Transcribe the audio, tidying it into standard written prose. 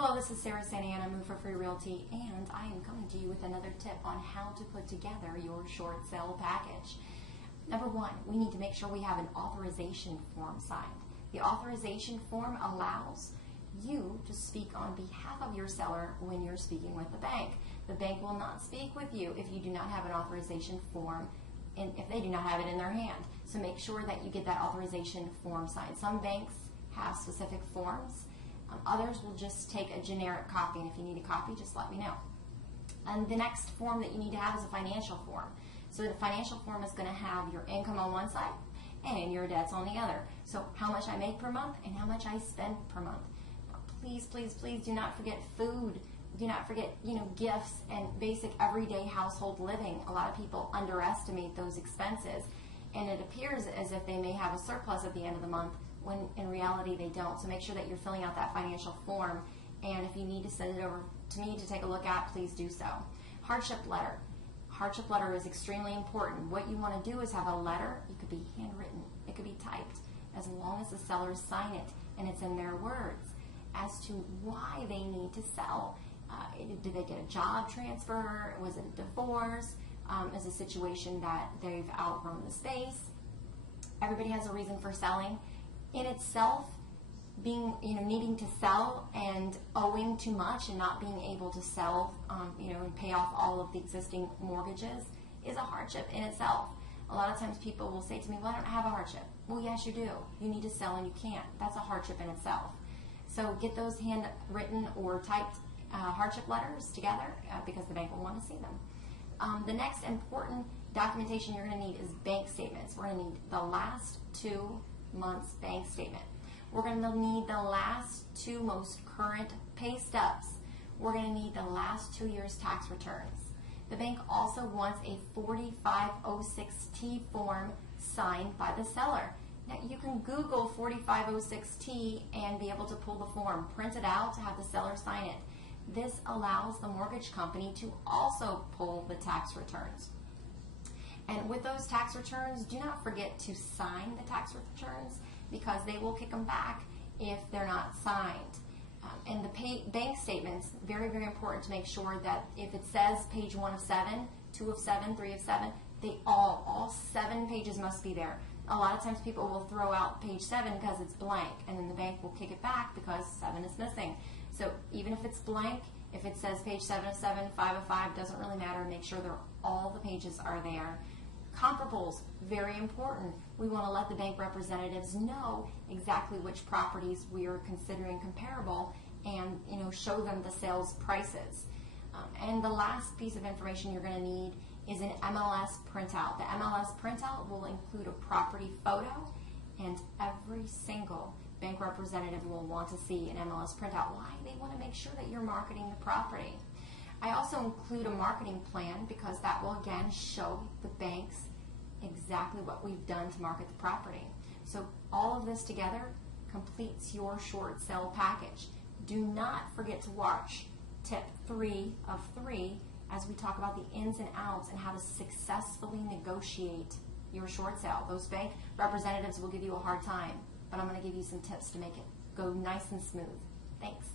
Hello, this is Sarah Santa Ana, Move for Free Realty, and I am coming to you with another tip on how to put together your short sale package. Number one, we need to make sure we have an authorization form signed. The authorization form allows you to speak on behalf of your seller when you're speaking with the bank. The bank will not speak with you if you do not have an authorization form, and if they do not have it in their hand. So make sure that you get that authorization form signed. Some banks have specific forms. Others will just take a generic copy, and if you need a copy, just let me know. And the next form that you need to have is a financial form. So the financial form is going to have your income on one side and your debts on the other. So how much I make per month and how much I spend per month. Now, please, please, please do not forget food. Do not forget, gifts and basic everyday household living. A lot of people underestimate those expenses, and it appears as if they may have a surplus at the end of the month, when in reality they don't. So make sure that you're filling out that financial form, and if you need to send it over to me to take a look at, please do so. Hardship letter. Hardship letter is extremely important. What you want to do is have a letter. It could be handwritten, it could be typed, as long as the sellers sign it and it's in their words as to why they need to sell. Did they get a job transfer? Was it a divorce? Is a situation that they've outgrown the space? Everybody has a reason for selling. In itself, being needing to sell and owing too much and not being able to sell, and pay off all of the existing mortgages is a hardship in itself. A lot of times people will say to me, "Well, I don't have a hardship." Well, yes, you do. You need to sell and you can't. That's a hardship in itself. So get those handwritten or typed hardship letters together because the bank will want to see them. The next important documentation you're going to need is bank statements. We're going to need the last 2 months bank statement. We're going to need the last 2 most current pay stubs. We're going to need the last 2 years tax returns. The bank also wants a 4506T form signed by the seller. Now you can Google 4506T and be able to pull the form, print it out to have the seller sign it. This allows the mortgage company to also pull the tax returns. And with those tax returns, do not forget to sign the tax returns because they will kick them back if they're not signed. And the bank statements, very, very important to make sure that if it says page 1 of 7, 2 of 7, 3 of 7, all 7 pages must be there. A lot of times people will throw out page 7 because it's blank, and then the bank will kick it back because 7 is missing. So even if it's blank, if it says page 7 of 7, 5 of 5, doesn't really matter. Make sure all the pages are there. Comparables, very important. We want to let the bank representatives know exactly which properties we are considering comparable and show them the sales prices. And the last piece of information you're going to need is an MLS printout. The MLS printout will include a property photo, and every single bank representative will want to see an MLS printout. Why? They want to make sure that you're marketing the property. I also include a marketing plan because that will again show the banks exactly what we've done to market the property. So all of this together completes your short sale package. Do not forget to watch tip 3 of 3 as we talk about the ins and outs and how to successfully negotiate your short sale. Those bank representatives will give you a hard time, but I'm going to give you some tips to make it go nice and smooth. Thanks.